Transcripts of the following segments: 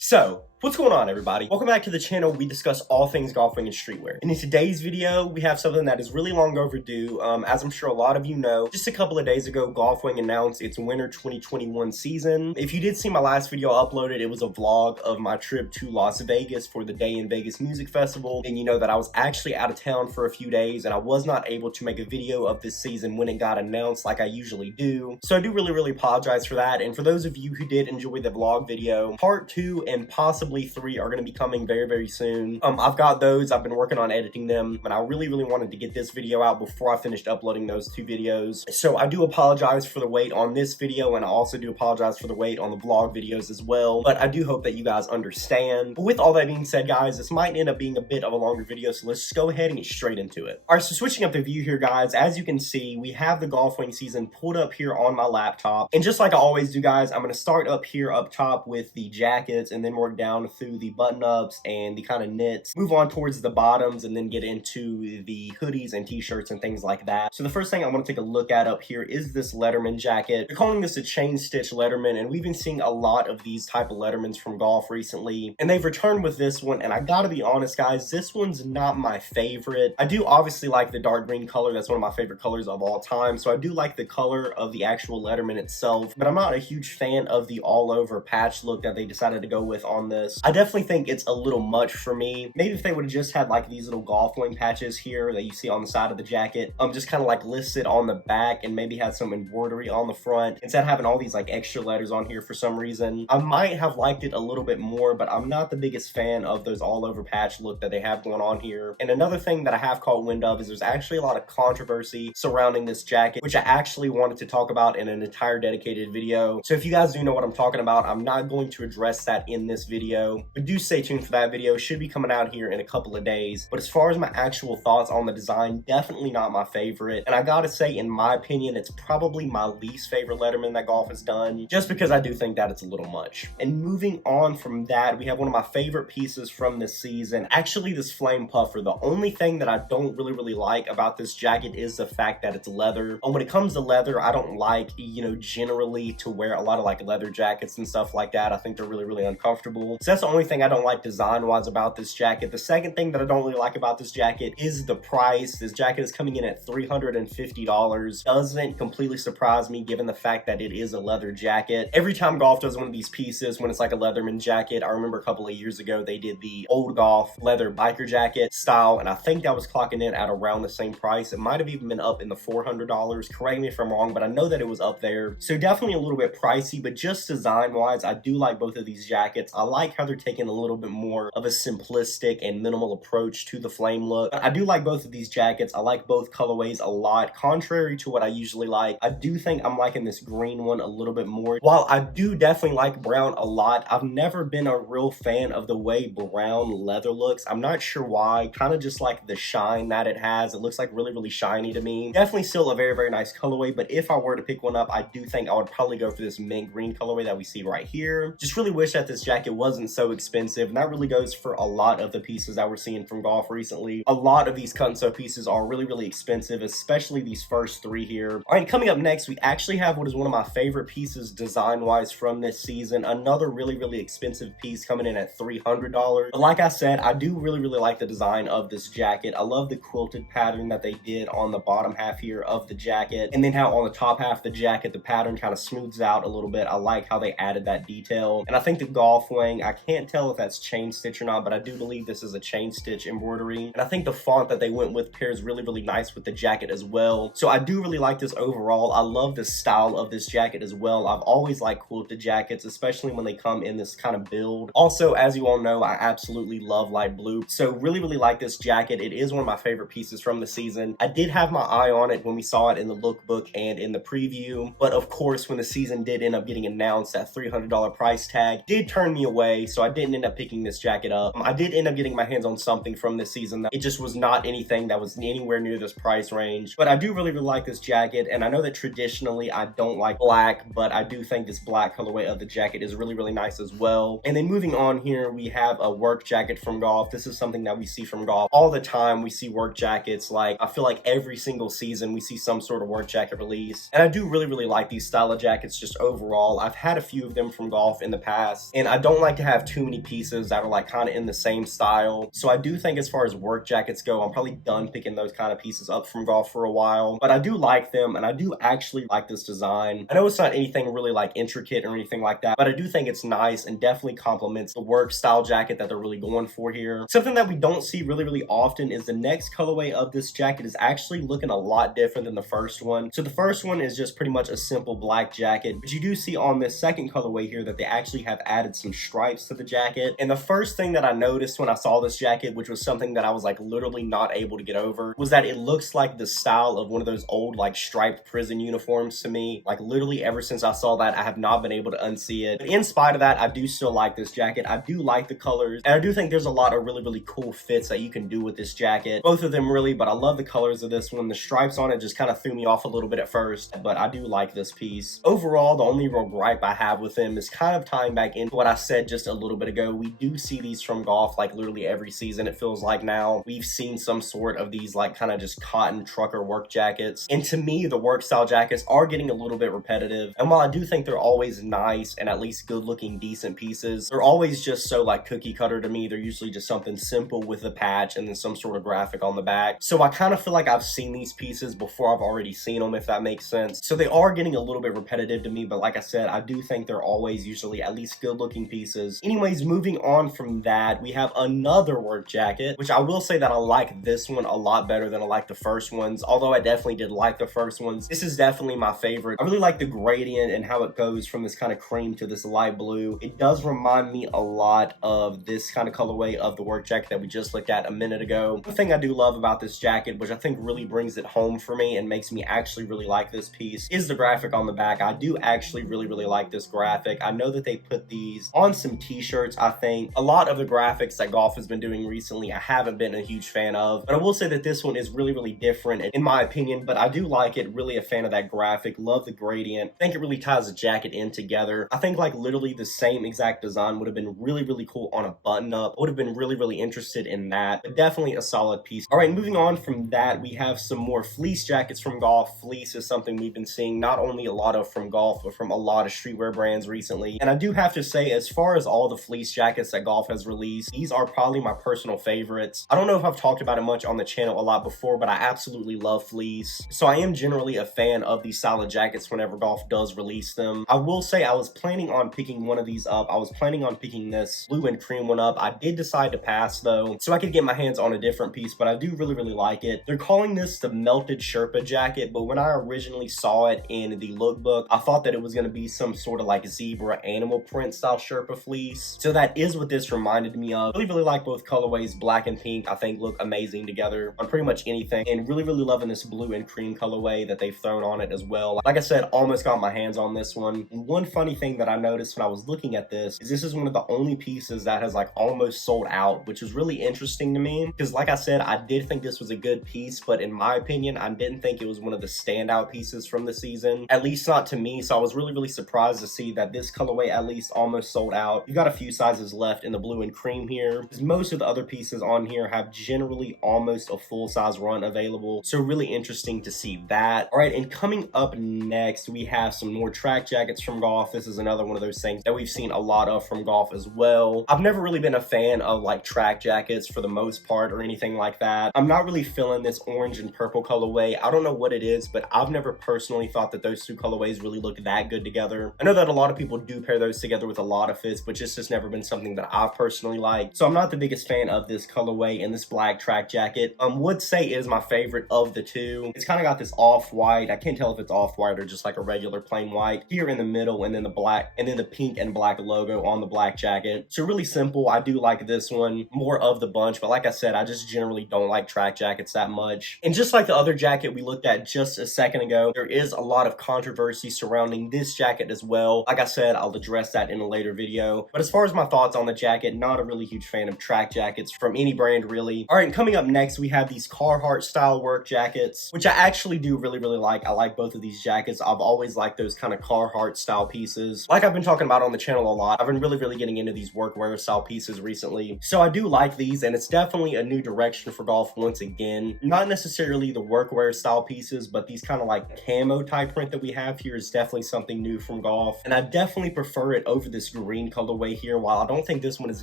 So, what's going on, everybody? Welcome back to the channel. We discuss all things golfing and streetwear. And in today's video, we have something that is really long overdue. As I'm sure a lot of you know, just a couple of days ago, Golf Wang announced its winter 2021 season. If you did see my last video uploaded, it was a vlog of my trip to Las Vegas for the Day in Vegas Music Festival. And you know that I was actually out of town for a few days and I was not able to make a video of this season when it got announced like I usually do. So I do really apologize for that. And for those of you who did enjoy the vlog video, part 2 and possibly 3 are going to be coming very soon. I've got those. I've been working on editing them, and I really wanted to get this video out before I finished uploading those 2 videos. So I do apologize for the wait on this video, and I also do apologize for the wait on the vlog videos as well, but I do hope that you guys understand. But with all that being said, guys, this might end up being a bit of a longer video, so let's just go ahead and get straight into it. Alright, so switching up the view here, guys, as you can see, we have the Golf Wang season pulled up here on my laptop, and just like I always do, guys, I'm going to start up here up top with the jackets and then work down through the button-ups and the kind of knits, move on towards the bottoms, and then get into the hoodies and t-shirts and things like that. So the first thing I want to take a look at up here is this Letterman jacket. They're calling this a chain stitch Letterman, and we've been seeing a lot of these type of Lettermans from golf recently, and they've returned with this one, and I gotta be honest, guys, this one's not my favorite. I do obviously like the dark green color. That's one of my favorite colors of all time, so I do like the color of the actual Letterman itself, but I'm not a huge fan of the all-over patch look that they decided to go with on this. I definitely think it's a little much for me. Maybe if they would have just had like these little golf wing patches here that you see on the side of the jacket, just kind of like listed on the back and maybe had some embroidery on the front instead of having all these like extra letters on here for some reason, I might have liked it a little bit more, but I'm not the biggest fan of those all over patch look that they have going on here. And another thing that I have caught wind of is there's actually a lot of controversy surrounding this jacket, which I actually wanted to talk about in an entire dedicated video. So if you guys do know what I'm talking about, I'm not going to address that in this video, but do stay tuned for that video. It should be coming out here in a couple of days. But as far as my actual thoughts on the design, definitely not my favorite. And I gotta say, in my opinion, it's probably my least favorite Letterman that golf has done, just because I do think that it's a little much. And moving on from that, we have one of my favorite pieces from this season, actually this flame puffer. The only thing that I don't really like about this jacket is the fact that it's leather. When it comes to leather, I don't like, generally to wear a lot of like leather jackets and stuff like that. I think they're really uncomfortable. So that's the only thing I don't like design-wise about this jacket. The second thing that I don't really like about this jacket is the price. This jacket is coming in at $350. Doesn't completely surprise me given the fact that it is a leather jacket. Every time golf does one of these pieces, when it's like a Letterman jacket, I remember a couple of years ago they did the old golf leather biker jacket style, and I think that was clocking in at around the same price. It might have even been up in the $400. Correct me if I'm wrong, but I know that it was up there. So definitely a little bit pricey, but just design-wise, I do like both of these jackets. I like how they're taking a little bit more of a simplistic and minimal approach to the flame look. I do like both of these jackets. I like both colorways a lot. Contrary to what I usually like, I do think I'm liking this green one a little bit more. While I do definitely like brown a lot, I've never been a real fan of the way brown leather looks. I'm not sure why. Kind of just like the shine that it has. It looks like really shiny to me. Definitely still a very nice colorway, but if I were to pick one up, I do think I would probably go for this mint green colorway that we see right here. Just really wish that this jacket wasn't so expensive, and that really goes for a lot of the pieces that we're seeing from golf recently. A lot of these cut and sew pieces are really expensive, especially these first 3 here. All right, coming up next, we actually have what is one of my favorite pieces design-wise from this season. Another really expensive piece coming in at $300. But like I said, I do really like the design of this jacket. I love the quilted pattern that they did on the bottom half here of the jacket, and then how on the top half of the jacket, the pattern kind of smooths out a little bit. I like how they added that detail. And I think the Golf Wang, I can't tell if that's chain stitch or not, but I do believe this is a chain stitch embroidery. And I think the font that they went with pairs really nice with the jacket as well. So I do really like this overall. I love the style of this jacket as well. I've always liked quilted jackets, especially when they come in this kind of build. Also, as you all know, I absolutely love light blue. So really like this jacket. It is one of my favorite pieces from the season. I did have my eye on it when we saw it in the lookbook and in the preview, but of course, when the season did end up getting announced, that $300 price tag did turn me away, so I didn't end up picking this jacket up. I did end up getting my hands on something from this season that it just was not anything that was anywhere near this price range, but I do really like this jacket. And I know that traditionally I don't like black, but I do think this black colorway of the jacket is really nice as well. And then moving on here, we have a work jacket from golf. This is something that we see from golf all the time. We see work jackets, like I feel like every single season we see some sort of work jacket release, and I do really like these style of jackets just overall. I've had a few of them from golf in the past, and I don't like to have too many pieces that are like kind of in the same style. So I do think as far as work jackets go, I'm probably done picking those kind of pieces up from Golf for a while, but I do like them and I do actually like this design. I know it's not anything really like intricate or anything like that, but I do think it's nice and definitely complements the work style jacket that they're really going for here. Something that we don't see really often is the next colorway of this jacket is actually looking a lot different than the first one. So the first one is just pretty much a simple black jacket, but you do see on this second colorway here that they actually have added some stripes to the jacket. And the first thing that I noticed when I saw this jacket, which was something that I was like literally not able to get over, was that it looks like the style of one of those old like striped prison uniforms to me. Like literally ever since I saw that, I have not been able to unsee it. But in spite of that, I do still like this jacket. I do like the colors, and I do think there's a lot of really cool fits that you can do with this jacket. Both of them really, but I love the colors of this one. The stripes on it just kind of threw me off a little bit at first, but I do like this piece. Overall, the only real gripe I have with them is kind of tying back into what I said just a little bit ago. We do see these from Golf like literally every season, it feels like now. We've seen some sort of these like kind of just cotton trucker work jackets, and to me the work style jackets are getting a little bit repetitive. And while I do think they're always nice and at least good looking decent pieces, they're always just so like cookie cutter to me. They're usually just something simple with a patch and then some sort of graphic on the back. So I kind of feel like I've seen these pieces before I've already seen them, if that makes sense. So they are getting a little bit repetitive to me, but like I said, I do think they're always usually at least good looking pieces. Anyways, moving on from that, we have another work jacket, which I will say that I like this one a lot better than I like the first ones, although I definitely did like the first ones. This is definitely my favorite. I really like the gradient and how it goes from this kind of cream to this light blue. It does remind me a lot of this kind of colorway of the work jacket that we just looked at a minute ago. One thing I do love about this jacket, which I think really brings it home for me and makes me actually really like this piece, is the graphic on the back. I do actually really like this graphic. I know that they put these on some t-shirts. I think a lot of the graphics that Golf has been doing recently I haven't been a huge fan of, but I will say that this one is really different in my opinion, but I do like it. Really a fan of that graphic. Love the gradient. I think it really ties the jacket in together. I think like literally the same exact design would have been really cool on a button up. I would have been really interested in that, but definitely a solid piece. All right, moving on from that, we have some more fleece jackets from Golf. Fleece is something we've been seeing not only a lot of from Golf, but from a lot of streetwear brands recently. And I do have to say, as far as all the fleece jackets that Golf has released, these are probably my personal favorites. I don't know if I've talked about it much on the channel a lot before, but I absolutely love fleece. So I am generally a fan of these solid jackets whenever Golf does release them. I will say I was planning on picking one of these up. I was planning on picking this blue and cream one up. I did decide to pass though, so I could get my hands on a different piece, but I do really like it. They're calling this the melted Sherpa jacket, but when I originally saw it in the lookbook, I thought that it was going to be some sort of like zebra animal print style Sherpa fleece. So that is what this reminded me of. Really like both colorways. Black and pink I think look amazing together on pretty much anything, and really loving this blue and cream colorway that they've thrown on it as well. Like I said, almost got my hands on this one. And one funny thing that I noticed when I was looking at this is one of the only pieces that has like almost sold out, which is really interesting to me, because like I said, I did think this was a good piece, but in my opinion, I didn't think it was one of the standout pieces from the season, at least not to me. So I was really surprised to see that this colorway at least almost sold out. You got a few sizes left in the blue and cream here, because most of the other pieces on here have generally almost a full size run available. So really interesting to see that. All right, and coming up next, we have some more track jackets from Golf. This is another one of those things that we've seen a lot of from Golf as well. I've never really been a fan of like track jackets for the most part or anything like that. I'm not really feeling this orange and purple colorway. I don't know what it is, but I've never personally thought that those two colorways really look that good together. I know that a lot of people do pair those together with a lot of fits, but it's just never been something that I've personally liked. So I'm not the biggest fan of this colorway and this black track jacket. Would say is my favorite of the two. It's kind of got this off-white. I can't tell if it's off-white or just like a regular plain white here in the middle, and then the black, and then the pink and black logo on the black jacket. So really simple. I do like this one more of the bunch, but like I said, I just generally don't like track jackets that much. And just like the other jacket we looked at just a second ago, there is a lot of controversy surrounding this jacket as well. Like I said, I'll address that in a later video. But as far as my thoughts on the jacket, not a really huge fan of track jackets from any brand really. All right, and coming up next, we have these Carhartt style work jackets, which I actually do really like. I like both of these jackets. I've always liked those kind of Carhartt style pieces. Like I've been talking about on the channel a lot, I've been really getting into these workwear style pieces recently. So I do like these, and it's definitely a new direction for Golf once again. Not necessarily the workwear style pieces, but these kind of like camo type print that we have here is definitely something new from Golf. And I definitely prefer it over this green colorway colorway here. While I don't think this one is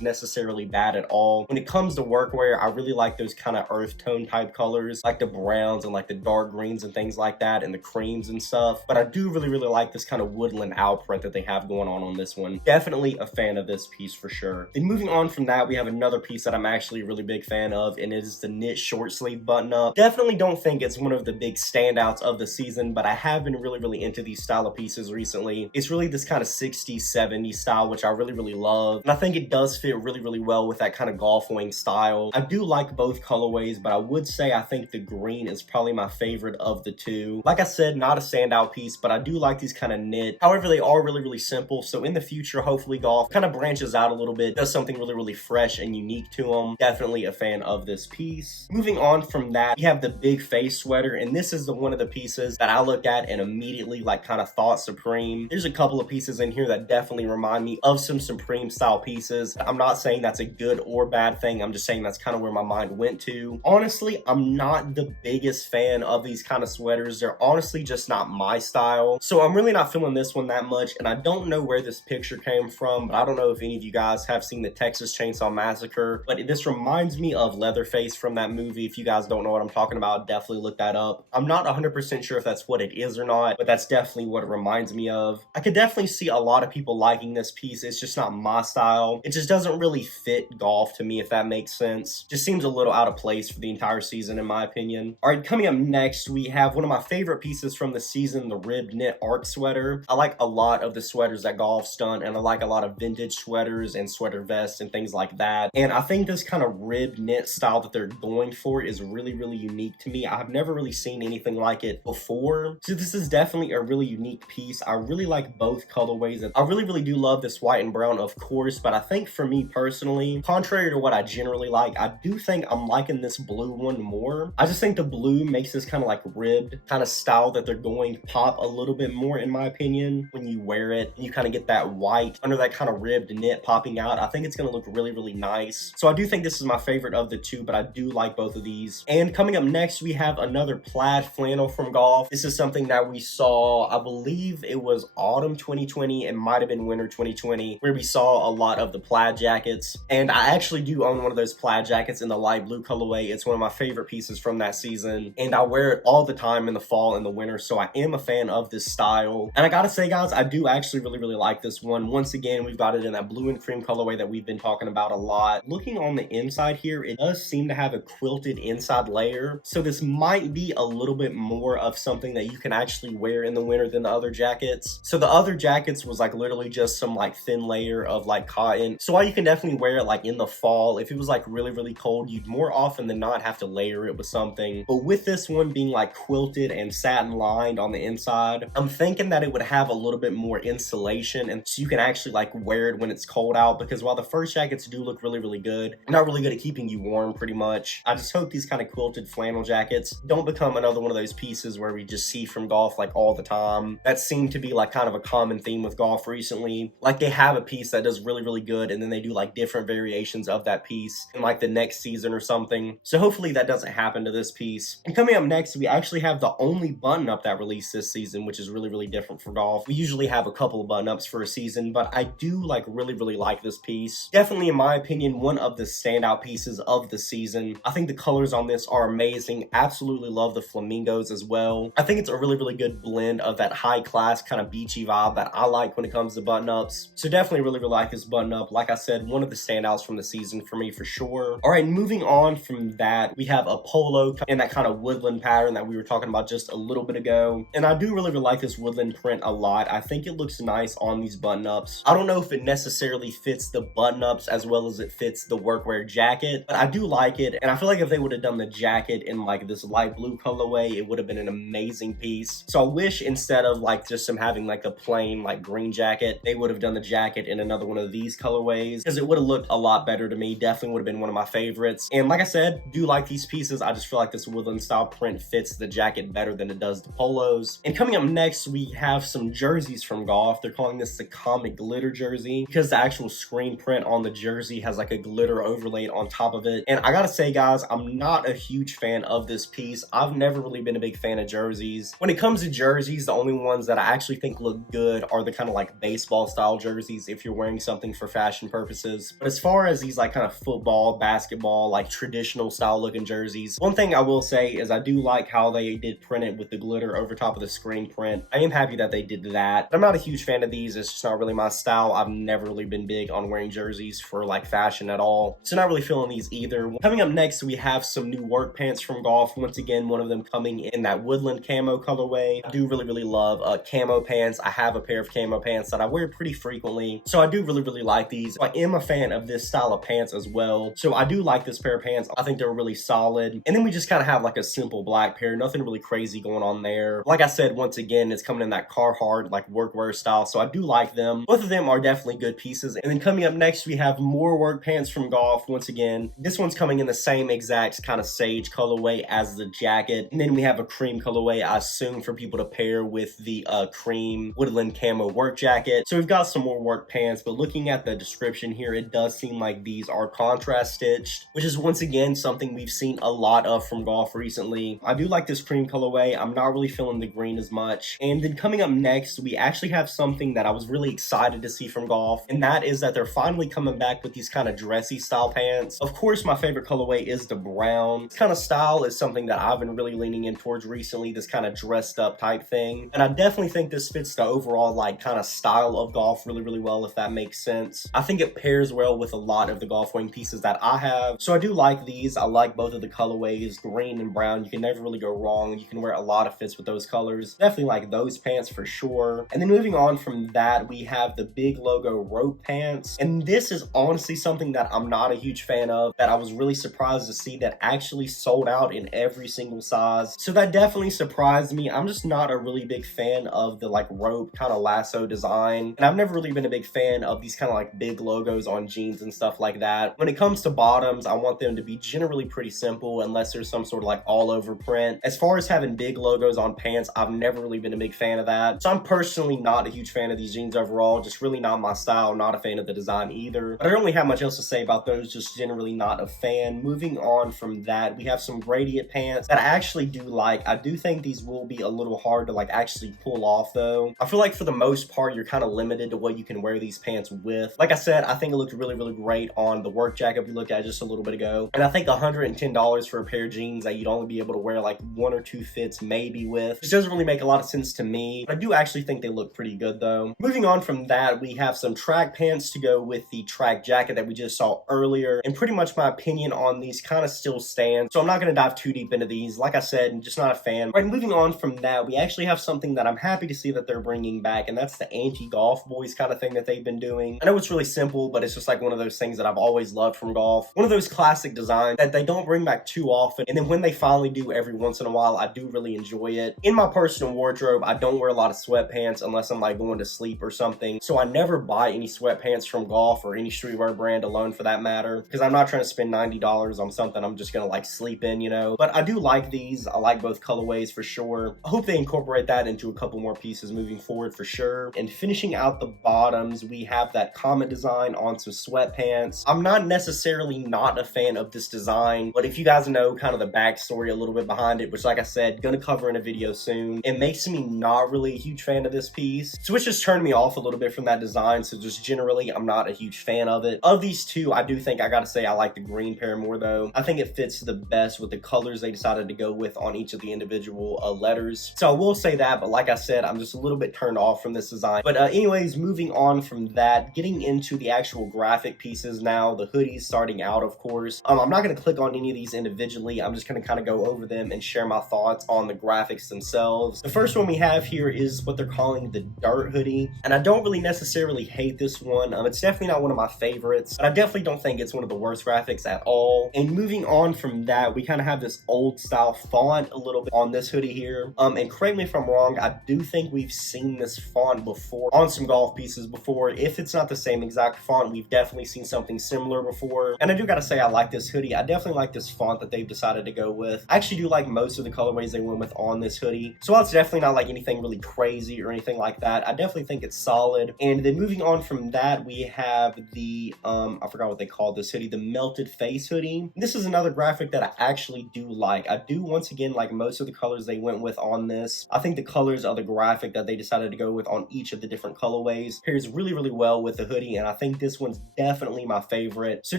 necessarily bad at all, when it comes to workwear, I really like those kind of earth tone type colors, like the browns and like the dark greens and things like that, and the creams and stuff. But I do really like this kind of woodland owl print that they have going on this one. Definitely a fan of this piece for sure. Then moving on from that, we have another piece that I'm actually a really big fan of, and it is the knit short sleeve button up. Definitely don't think it's one of the big standouts of the season, but I have been really into these style of pieces recently. It's really this kind of 60s, 70s style, which I really love. And I think it does fit really well with that kind of Golf Wang style. I do like both colorways, but I would say I think the green is probably my favorite of the two. Like I said, not a standout piece, but I do like these kind of knit. However, they are really simple. So in the future, hopefully Golf kind of branches out a little bit, does something really fresh and unique to them. Definitely a fan of this piece. Moving on from that, we have the big face sweater, and this is one of the pieces that I looked at and immediately like kind of thought Supreme. There's a couple of pieces in here that definitely remind me of some Supreme style pieces. I'm not saying that's a good or bad thing. I'm just saying that's kind of where my mind went to. Honestly, I'm not the biggest fan of these kind of sweaters. They're honestly just not my style. So I'm really not feeling this one that much, and I don't know where this picture came from, but I don't know if any of you guys have seen the Texas Chainsaw Massacre, but this reminds me of Leatherface from that movie. If you guys don't know what I'm talking about, definitely look that up. I'm not 100% sure if that's what it is or not, but that's definitely what it reminds me of. I could definitely see a lot of people liking this piece. It's just not my style. It just doesn't really fit golf to me, if that makes sense. Just seems a little out of place for the entire season, in my opinion. All right, coming up next, we have one of my favorite pieces from the season, the ribbed knit arc sweater. I like a lot of the sweaters that Golf's done, and I like a lot of vintage sweaters and sweater vests and things like that. And I think this kind of ribbed knit style that they're going for is really unique to me. I've never really seen anything like it before. So this is definitely a really unique piece. I really like both colorways, and I really do love this white and brown, of course, but I think for me personally, contrary to what I generally like, I do think I'm liking this blue one more. I just think the blue makes this kind of like ribbed kind of style that they're going to pop a little bit more, in my opinion, when you wear it and you kind of get that white under that kind of ribbed knit popping out. I think it's going to look really nice. So I do think this is my favorite of the two, but I do like both of these. And coming up next, we have another plaid flannel from Golf. This is something that we saw, I believe it was autumn 2020, it might have been winter 2020, where we saw a lot of the plaid jackets. And I actually do own one of those plaid jackets in the light blue colorway. It's one of my favorite pieces from that season, and I wear it all the time in the fall and the winter, so I am a fan of this style. And I gotta say, guys, I do actually really like this one. Once again, we've got it in that blue and cream colorway that we've been talking about a lot. Looking on the inside here, it does seem to have a quilted inside layer, so this might be a little bit more of something that you can actually wear in the winter than the other jackets. So the other jackets was like literally just some like thin layer of like cotton, so while you can definitely wear it like in the fall, if it was like really cold, you'd more often than not have to layer it with something. But with this one being like quilted and satin lined on the inside, I'm thinking that it would have a little bit more insulation, and so you can actually like wear it when it's cold out, because while the first jackets do look really good, they're not really good at keeping you warm pretty much. I just hope these kind of quilted flannel jackets don't become another one of those pieces where we just see from Golf like all the time. That seemed to be like kind of a common theme with Golf recently. Like they have a piece that does really good, and then they do like different variations of that piece in like the next season or something. So hopefully that doesn't happen to this piece. And coming up next, we actually have the only button up that released this season, which is really different for Golf. We usually have a couple of button ups for a season, but I do like really like this piece. Definitely, in my opinion, one of the standout pieces of the season. I think the colors on this are amazing. Absolutely love the flamingos as well. I think it's a really good blend of that high class kind of beachy vibe that I like when it comes to button ups. So definitely really like this button up. Like I said, one of the standouts from the season for me for sure. All right, moving on from that, we have a polo in that kind of woodland pattern that we were talking about just a little bit ago. And I do really like this woodland print a lot. I think it looks nice on these button ups. I don't know if it necessarily fits the button ups as well as it fits the workwear jacket, but I do like it. And I feel like if they would have done the jacket in like this light blue colorway, it would have been an amazing piece. So I wish instead of like just them having like a plain like green jacket, they would have done the jacket in another one of these colorways, because it would have looked a lot better to me. Definitely would have been one of my favorites. And like I said, do like these pieces. I just feel like this woodland style print fits the jacket better than it does the polos. And coming up next, we have some jerseys from Golf. They're calling this the comic glitter jersey because the actual screen print on the jersey has like a glitter overlaid on top of it. And I gotta say, guys, I'm not a huge fan of this piece. I've never really been a big fan of jerseys. When it comes to jerseys, the only ones that I actually think look good are the kind of like baseball style jerseys. If you're wearing something for fashion purposes. But as far as these like kind of football, basketball, like traditional style looking jerseys, one thing I will say is I do like how they did print it with the glitter over top of the screen print. I am happy that they did that. I'm not a huge fan of these. It's just not really my style. I've never really been big on wearing jerseys for like fashion at all. So not really feeling these either. Coming up next, we have some new work pants from Golf. Once again, one of them coming in that woodland camo colorway. I do really love camo pants. I have a pair of camo pants that I wear pretty frequently. So I do really like these. I am a fan of this style of pants as well. So I do like this pair of pants. I think they're really solid. And then we just kind of have like a simple black pair. Nothing really crazy going on there. Like I said, once again, it's coming in that Carhartt like workwear style. So I do like them. Both of them are definitely good pieces. And then coming up next, we have more work pants from Golf. Once again, this one's coming in the same exact kind of sage colorway as the jacket. And then we have a cream colorway, I assume, for people to pair with the cream woodland camo work jacket. So we've got some more work pants, but looking at the description here, it does seem like these are contrast stitched, which is once again something we've seen a lot of from Golf recently. I do like this cream colorway. I'm not really feeling the green as much. And then coming up next, we actually have something that I was really excited to see from Golf, and that is that they're finally coming back with these kind of dressy style pants. Of course, my favorite colorway is the brown. This kind of style is something that I've been really leaning in towards recently, this kind of dressed up type thing. And I definitely think this fits the overall like kind of style of Golf really well, if that makes sense. I think it pairs well with a lot of the Golf Wang pieces that I have. So I do like these. I like both of the colorways, green and brown. You can never really go wrong. You can wear a lot of fits with those colors. Definitely like those pants for sure. And then moving on from that, we have the big logo rope pants. And this is honestly something that I'm not a huge fan of, that I was really surprised to see that actually sold out in every single size. So that definitely surprised me. I'm just not a really big fan of the like rope kind of lasso design. And I've never really been a big fan of these kind of like big logos on jeans and stuff like that. When it comes to bottoms, I want them to be generally pretty simple unless there's some sort of like all over print. As far as having big logos on pants, I've never really been a big fan of that. So I'm personally not a huge fan of these jeans overall, just really not my style, not a fan of the design either. But I don't really have much else to say about those, just generally not a fan. Moving on from that, we have some gradient pants that I actually do like. I do think these will be a little hard to like actually pull off though. I feel like for the most part, you're kind of limited to what you can wear these pants with. Like I said, I think it looked really great on the work jacket we looked at just a little bit ago. And I think $110 for a pair of jeans that you'd only be able to wear like one or two fits maybe with, which doesn't really make a lot of sense to me. But I do actually think they look pretty good though. Moving on from that, we have some track pants to go with the track jacket that we just saw earlier. And pretty much my opinion on these kind of still stands. So I'm not going to dive too deep into these. Like I said, I'm just not a fan. Right, moving on from that, we actually have something that I'm happy to see that they're bringing back, and that's the anti-golf boys kind of thing that they've been doing. I know it's really simple, but it's just like one of those things that I've always loved from Golf. One of those classic designs that they don't bring back too often, and then when they finally do every once in a while, I do really enjoy it. In my personal wardrobe, I don't wear a lot of sweatpants unless I'm like going to sleep or something, so I never buy any sweatpants from Golf or any streetwear brand alone for that matter, because I'm not trying to spend $90 on something I'm just gonna like sleep in, you know. But I do like these. I like both colorways for sure. I hope they incorporate that into a couple more pieces moving forward for sure. And finishing out the bottoms, we have that comet design on some sweatpants. I'm not necessarily not a fan of this design, but if you guys know kind of the backstory a little bit behind it, which like I said, gonna cover in a video soon, it makes me not really a huge fan of this piece. So it's just turned me off a little bit from that design. So just generally, I'm not a huge fan of it. Of these two, I do think I gotta say I like the green pair more though. I think it fits the best with the colors they decided to go with on each of the individual letters. So I will say that, but like I said, I'm just a little bit turned off from this design. But anyways, moving on from that, getting into the actual graphic pieces now, the hoodies starting out, of course. I'm not going to click on any of these individually. I'm just going to kind of go over them and share my thoughts on the graphics themselves. The first one we have here is what they're calling the Dirt hoodie, and I don't really necessarily hate this one. It's definitely not one of my favorites, but I definitely don't think it's one of the worst graphics at all. And moving on from that, we kind of have this old style font a little bit on this hoodie here. And correct me if I'm wrong, I do think we've seen this font before on some Golf pieces before. If it's not the same exact font, we've definitely seen something similar before. And I do gotta say, I like this hoodie. I definitely like this font that they've decided to go with. I actually do like most of the colorways they went with on this hoodie. So while it's definitely not like anything really crazy or anything like that, I definitely think it's solid. And then moving on from that, we have the, I forgot what they called this hoodie, the Melted Face hoodie. This is another graphic that I actually do like. I do, once again, like most of the colors they went with on this. I think the colors of the graphic that they decided to go with on each of the different colorways pairs really, really well with the hoodie, and I think this one's definitely my favorite. So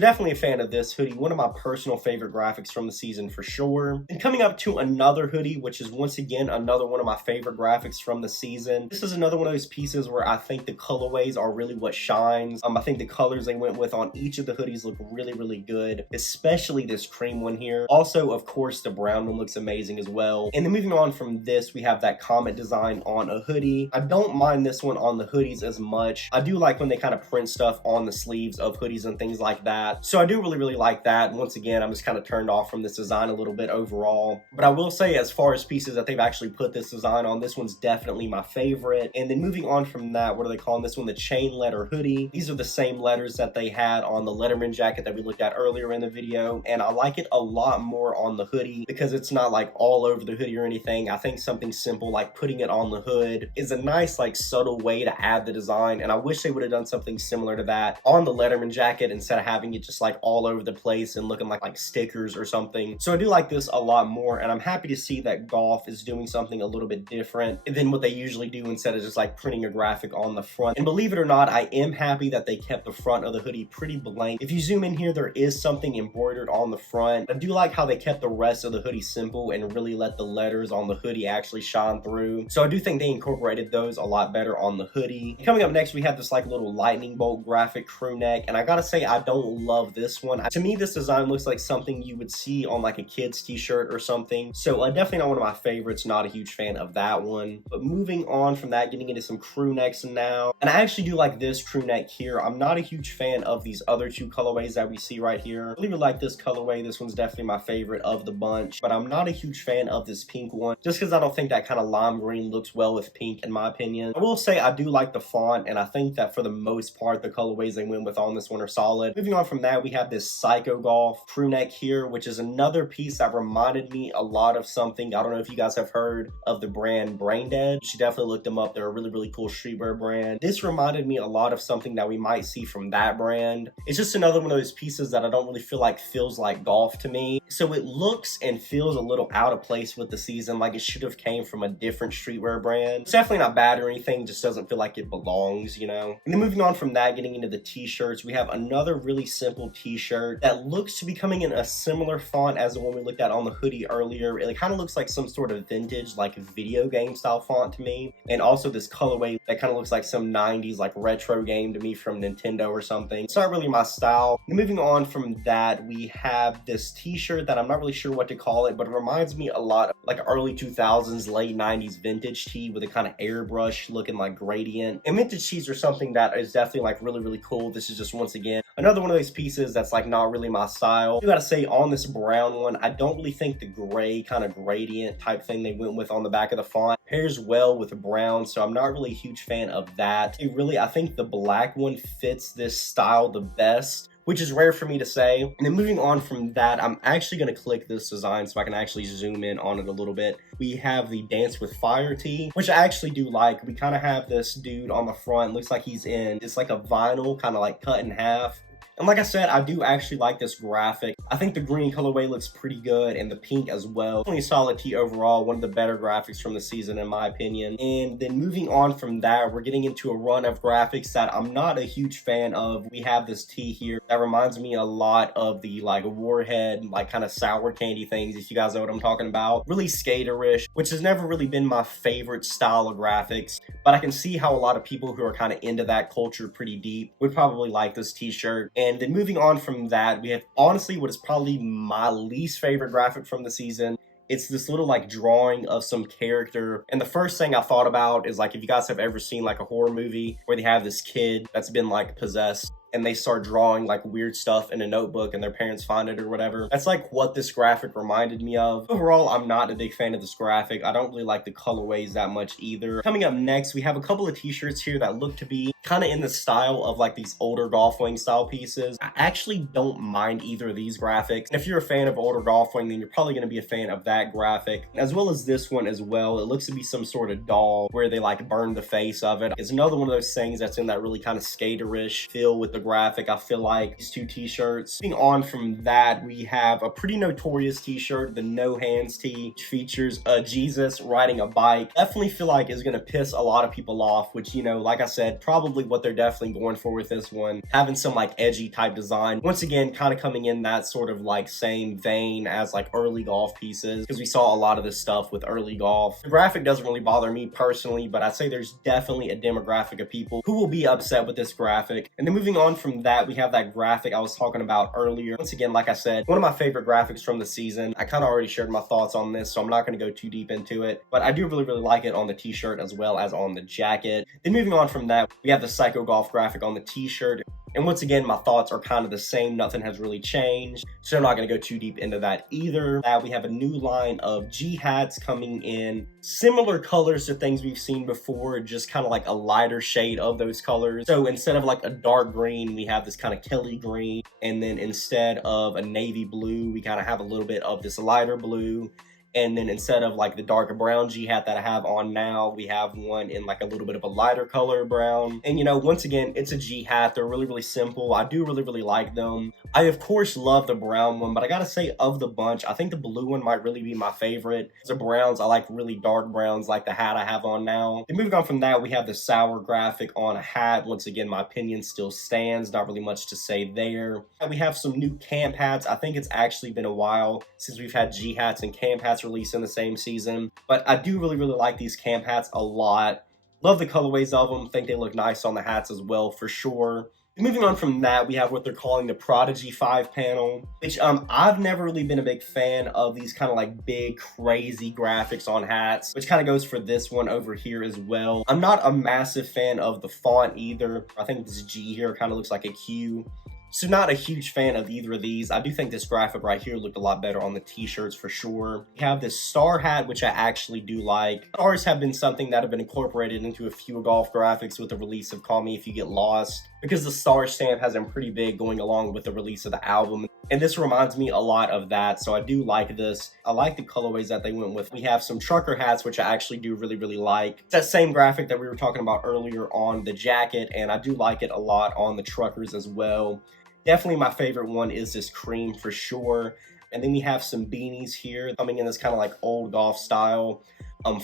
definitely a fan of this hoodie, one of my personal favorite graphics from the season for sure. And coming up to another hoodie, which is once again another one of my favorite graphics from the season. This is another one of those pieces where I think the colorways are really what shines. I think the colors they went with on each of the hoodies look really, really good, especially this cream one here. Also, of course, the brown one looks amazing as well. And then moving on from this, we have that comet design on a hoodie. I don't mind this one on the hoodies as much. I do like when they kind of print stuff on the sleeves of hoodies and things like that. So I do really, really like that. And once again, I'm just kind of turned off from this design a little bit overall. But I will say, as far as pieces that they've actually put this design on, this one's definitely my favorite. And then moving on from that, what are they calling this one? The chain letter hoodie. These are the same letters that they had on the Letterman jacket that we looked at earlier in the video. And I like it a lot more on the hoodie because it's not like all over the hoodie or anything. I think something simple like putting it on the hood is a nice, like, subtle way to add the design. And I wish they would have done something similar to that on the Letterman jacket instead of having it just like all over the place and looking like stickers or something. So I do like this a lot more, and I'm happy to see that Golf is doing something a little bit different than what they usually do instead of just like printing a graphic on the front. And believe it or not, I am happy that they kept the front of the hoodie pretty blank. If you zoom in here, there is something embroidered on the front. I do like how they kept the rest of the hoodie simple and really let the letters on the hoodie actually shine through. So I do think they incorporated those a lot better on the hoodie. Coming up next, we have this like little lightning bolt graphic crew neck, and I gotta say, I don't love this one. To me, this design looks like something you would see on like a kid's t-shirt or something. So definitely not one of my favorites. Not a huge fan of that one. But moving on from that, getting into some crew necks now. And I actually do like this crew neck here. I'm not a huge fan of these other two colorways that we see right here. I really like this colorway. This one's definitely my favorite of the bunch, but I'm not a huge fan of this pink one just because I don't think that kind of lime green looks well with pink in my opinion. I will say I do like the font, and I think that for the most part the colorways they went with on this one are solid. Moving on from that, we have this Psycho Golf crew neck here, which is another piece that reminded me a lot of something. I don't know if you guys have heard of the brand Brain Dead. You should definitely look them up. They're a really, really cool streetwear brand. This reminded me a lot of something that we might see from that brand. It's just another one of those pieces that I don't really feel like feels like Golf to me. So it looks and feels a little out of place with the season, like it should have came from a different streetwear brand. It's definitely not bad or anything, just doesn't feel like it belongs, you know? And then moving on from that, getting into the t-shirts, we have another really simple t-shirt that looks to be coming in a similar font as the one we looked at on the hoodie earlier. It kind of looks like some sort of vintage, like video game style font to me. And also this colorway that kind of looks like some 90s like retro game to me from Nintendo or something. It's not really my style. And moving on from that, we have this t-shirt that I'm not really sure what to call it, but it reminds me a lot of like early 2000s, late 90s vintage tee with a kind of airbrush looking like gradient. And vintage tees are something that is definitely like really, really cool. This is just once again another one of those pieces that's like not really my style. I gotta say, on this brown one, I don't really think the gray kind of gradient type thing they went with on the back of the font pairs well with the brown, so I'm not really a huge fan of that. I think the black one fits this style the best, which is rare for me to say. And then moving on from that, I'm actually going to click this design so I can actually zoom in on it a little bit. We have the Dance with Fire tee, which I actually do like. We kind of have this dude on the front, looks like he's in, it's like a vinyl kind of like cut in half. And like I said, I do actually like this graphic. I think the green colorway looks pretty good, and the pink as well. Definitely a solid tee overall, one of the better graphics from the season in my opinion. And then moving on from that, we're getting into a run of graphics that I'm not a huge fan of. We have this tee here that reminds me a lot of the like Warhead, like kind of sour candy things, if you guys know what I'm talking about. Really skaterish, which has never really been my favorite style of graphics, but I can see how a lot of people who are kind of into that culture pretty deep would probably like this t-shirt. And then moving on from that, we have honestly what is probably my least favorite graphic from the season. It's this little like drawing of some character. And the first thing I thought about is like, if you guys have ever seen like a horror movie where they have this kid that's been like possessed and they start drawing like weird stuff in a notebook and their parents find it or whatever. That's like what this graphic reminded me of. Overall, I'm not a big fan of this graphic. I don't really like the colorways that much either. Coming up next, we have a couple of t-shirts here that look to be kind of in the style of like these older Golf Wang style pieces. I actually don't mind either of these graphics. And if you're a fan of older Golf Wang, then you're probably going to be a fan of that graphic, as well as this one as well. It looks to be some sort of doll where they like burn the face of it. It's another one of those things that's in that really kind of skaterish feel with the the graphic. I feel like these two t-shirts. Moving on from that, we have a pretty notorious t-shirt, the No Hands tee, which features Jesus riding a bike. Definitely feel like is gonna piss a lot of people off, which, you know, like I said, probably what they're definitely going for with this one. Having some like edgy type design. Once again, kind of coming in that sort of like same vein as like early golf pieces, because we saw a lot of this stuff with early golf. The graphic doesn't really bother me personally, but I'd say there's definitely a demographic of people who will be upset with this graphic. And then moving on from that, we have that graphic I was talking about earlier. Once again, like I said, one of my favorite graphics from the season. I kind of already shared my thoughts on this, so I'm not going to go too deep into it, but I do really like it on the t-shirt as well as on the jacket. Then moving on from that, we have the Psycho Golf graphic on the t-shirt. And once again, my thoughts are kind of the same. Nothing has really changed, so I'm not going to go too deep into that either. We have a new line of G hats coming in similar colors to things we've seen before, just kind of like a lighter shade of those colors. So instead of like a dark green, we have this kind of Kelly green, and then instead of a navy blue, we kind of have a little bit of this lighter blue. And then instead of like the darker brown G hat that I have on now, we have one in like a little bit of a lighter color brown. And you know, once again, it's a G hat. They're really simple. I do really like them. I of course love the brown one, but I gotta say, of the bunch, I think the blue one might really be my favorite. The browns, I like really dark browns like the hat I have on now. And moving on from that, we have the sour graphic on a hat. Once again, my opinion still stands. Not really much to say there. And we have some new camp hats. I think it's actually been a while since we've had G hats and camp hats released in the same season, but I do really like these camp hats a lot. Love the colorways of them. Think they look nice on the hats as well, for sure. Moving on from that, we have what they're calling the Prodigy 5 panel, which I've never really been a big fan of these kind of like big crazy graphics on hats, which kind of goes for this one over here as well. I'm not a massive fan of the font either. I think this G here kind of looks like a Q. So not a huge fan of either of these. I do think this graphic right here looked a lot better on the t-shirts for sure. We have this star hat, which I actually do like. Stars have been something that have been incorporated into a few golf graphics with the release of Call Me If You Get Lost, because the star stamp has been pretty big going along with the release of the album. And this reminds me a lot of that, so I do like this. I like the colorways that they went with. We have some trucker hats, which I actually do really like. It's that same graphic that we were talking about earlier on the jacket, and I do like it a lot on the truckers as well. Definitely my favorite one is this cream for sure. And then we have some beanies here coming in this kind of like old golf style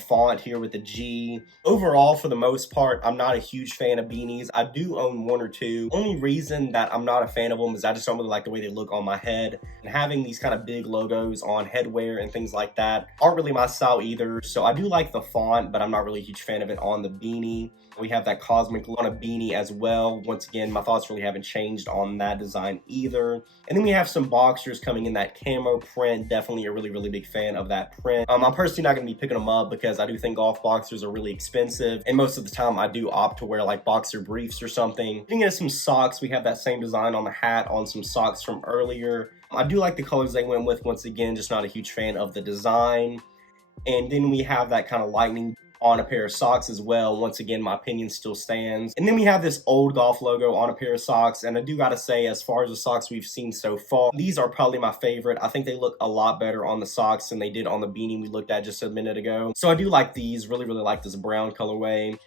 font here with the G. Overall, for the most part, I'm not a huge fan of beanies. I do own one or two. Only reason that I'm not a fan of them is I just don't really like the way they look on my head. And having these kind of big logos on headwear and things like that aren't really my style either. So I do like the font, but I'm not really a huge fan of it on the beanie. We have that cosmic on a beanie as well. Once again, my thoughts really haven't changed on that design either. And then we have some boxers coming in that camo print. Definitely a really big fan of that print. I'm personally not going to be picking them up because I do think golf boxers are really expensive. And most of the time I do opt to wear like boxer briefs or something. Getting into some socks, we have that same design on the hat on some socks from earlier. I do like the colors they went with. Once again, just not a huge fan of the design. And then we have that kind of lightning on a pair of socks as well. Once again, my opinion still stands. And then we have this old golf logo on a pair of socks. And I do gotta say, as far as the socks we've seen so far, these are probably my favorite. I think they look a lot better on the socks than they did on the beanie we looked at just a minute ago. So I do like these, really like this brown colorway.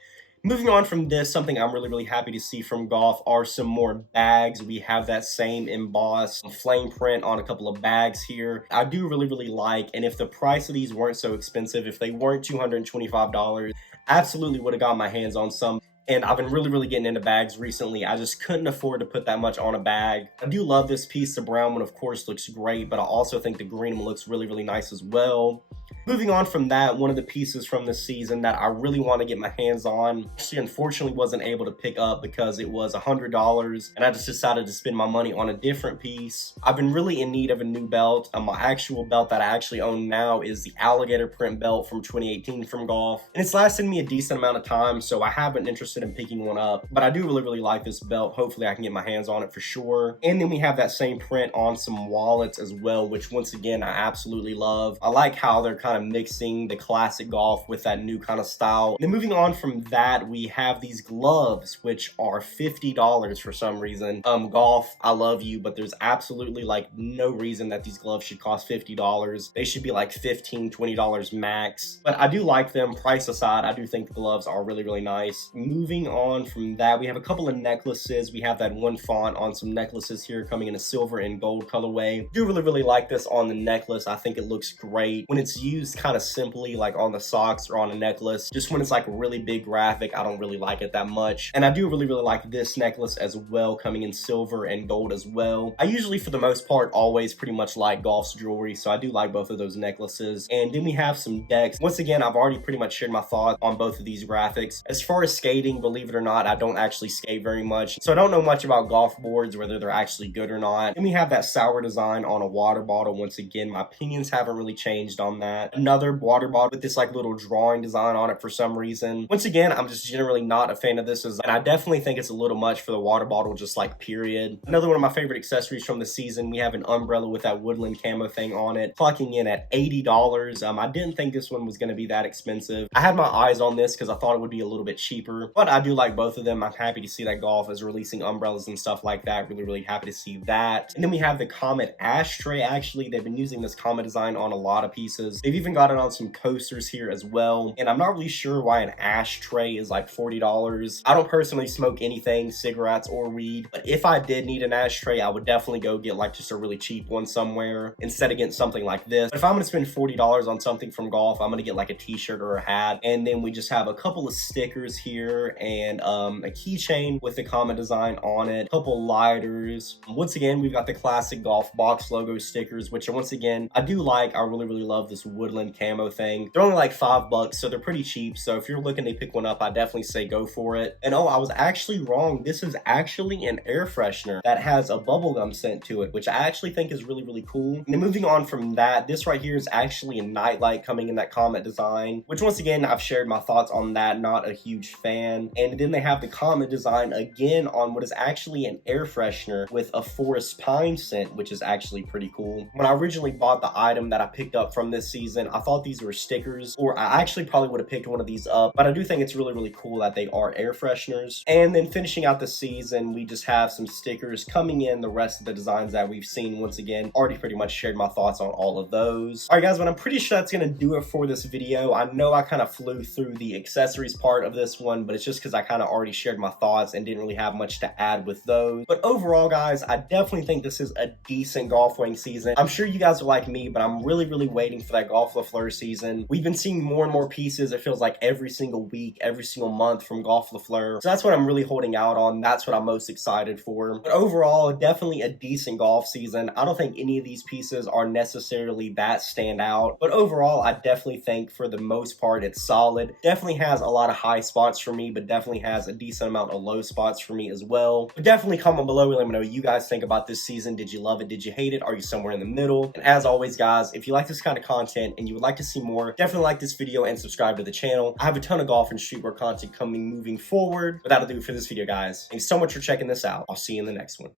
Moving on from this, something I'm really happy to see from golf are some more bags. We have that same embossed flame print on a couple of bags here. I do really like, and if the price of these weren't so expensive, if they weren't $225, absolutely would have got my hands on some. And I've been really getting into bags recently. I just couldn't afford to put that much on a bag. I do love this piece. The brown one, of course, looks great, but I also think the green one looks really nice as well. Moving on from that, one of the pieces from this season that I really want to get my hands on, actually unfortunately wasn't able to pick up because it was $100, and I just decided to spend my money on a different piece. I've been really in need of a new belt. My actual belt that I actually own now is the alligator print belt from 2018 from Golf, and it's lasted me a decent amount of time, so I have been interested in picking one up. But I do really like this belt. Hopefully I can get my hands on it for sure. And then we have that same print on some wallets as well, which once again I absolutely love. I like how they're kind kind of mixing the classic golf with that new kind of style. And then moving on from that, we have these gloves, which are $50 for some reason. Golf, I love you, but there's absolutely like no reason that these gloves should cost $50. They should be like $15, $20 max. But I do like them. Price aside, I do think the gloves are really, really nice. Moving on from that, we have a couple of necklaces. We have that one font on some necklaces here coming in a silver and gold colorway. I do really, really like this on the necklace. I think it looks great when it's used kind of simply, like on the socks or on a necklace. Just when it's like a really big graphic, I don't really like it that much. And I do really, really like this necklace as well, coming in silver and gold as well. I usually, for the most part, always pretty much like Golf's jewelry, so I do like both of those necklaces. And then we have some decks. Once again, I've already pretty much shared my thoughts on both of these graphics. As far as skating, believe it or not, I don't actually skate very much, so I don't know much about golf boards, whether they're actually good or not. And we have that sour design on a water bottle. Once again, my opinions haven't really changed on that. Another water bottle with this like little drawing design on it for some reason. Once again, I'm just generally not a fan of this design. And I definitely think it's a little much for the water bottle, just like period. Another one of my favorite accessories from the season, we have an umbrella with that woodland camo thing on it, clocking in at $80. I didn't think this one was going to be that expensive. I had my eyes on this because I thought it would be a little bit cheaper, but I do like both of them. I'm happy to see that Golf is releasing umbrellas and stuff like that. Really, really happy to see that. And then we have the Comet ashtray. Actually, they've been using this Comet design on a lot of pieces. They've even got it on some coasters here as well. And I'm not really sure why an ashtray is like $40. I don't personally smoke anything, cigarettes or weed, but if I did need an ashtray, I would definitely go get like just a really cheap one somewhere instead of getting something like this. But if I'm going to spend $40 on something from Golf, I'm going to get like a t-shirt or a hat. And then we just have a couple of stickers here and a keychain with the Comet design on it, a couple lighters. Once again, we've got the classic Golf box logo stickers, which once again, I do like. I really, really love this woodland camo thing. They're only like $5, so they're pretty cheap. So if you're looking to pick one up, I definitely say go for it. And oh, I was actually wrong. This is actually an air freshener that has a bubblegum scent to it, which I actually think is really, really cool. And then moving on from that, this right here is actually a nightlight coming in that Comet design, which once again, I've shared my thoughts on that. Not a huge fan. And then they have the Comet design again on what is actually an air freshener with a forest pine scent, which is actually pretty cool. When I originally bought the item that I picked up from this season, I thought these were stickers, or I actually probably would have picked one of these up, but I do think it's really, really cool that they are air fresheners. And then finishing out the season, we just have some stickers coming in, the rest of the designs that we've seen. Once again, already pretty much shared my thoughts on all of those. All right, guys, but I'm pretty sure that's going to do it for this video. I know I kind of flew through the accessories part of this one, but it's just because I kind of already shared my thoughts and didn't really have much to add with those. But overall, guys, I definitely think this is a decent Golf Wang season. I'm sure you guys are like me, but I'm really, really waiting for that Golf le FLEUR season. We've been seeing more and more pieces. It feels like every single week, every single month from Golf le FLEUR. So that's what I'm really holding out on. That's what I'm most excited for. But overall, definitely a decent golf season. I don't think any of these pieces are necessarily that stand out, but overall, I definitely think for the most part, it's solid. Definitely has a lot of high spots for me, but definitely has a decent amount of low spots for me as well. But definitely comment below and let me know what you guys think about this season. Did you love it? Did you hate it? Are you somewhere in the middle? And as always, guys, if you like this kind of content and you would like to see more, definitely like this video and subscribe to the channel. I have a ton of golf and streetwear content coming moving forward, but that'll do it for this video, guys. Thanks so much for checking this out. I'll see you in the next one.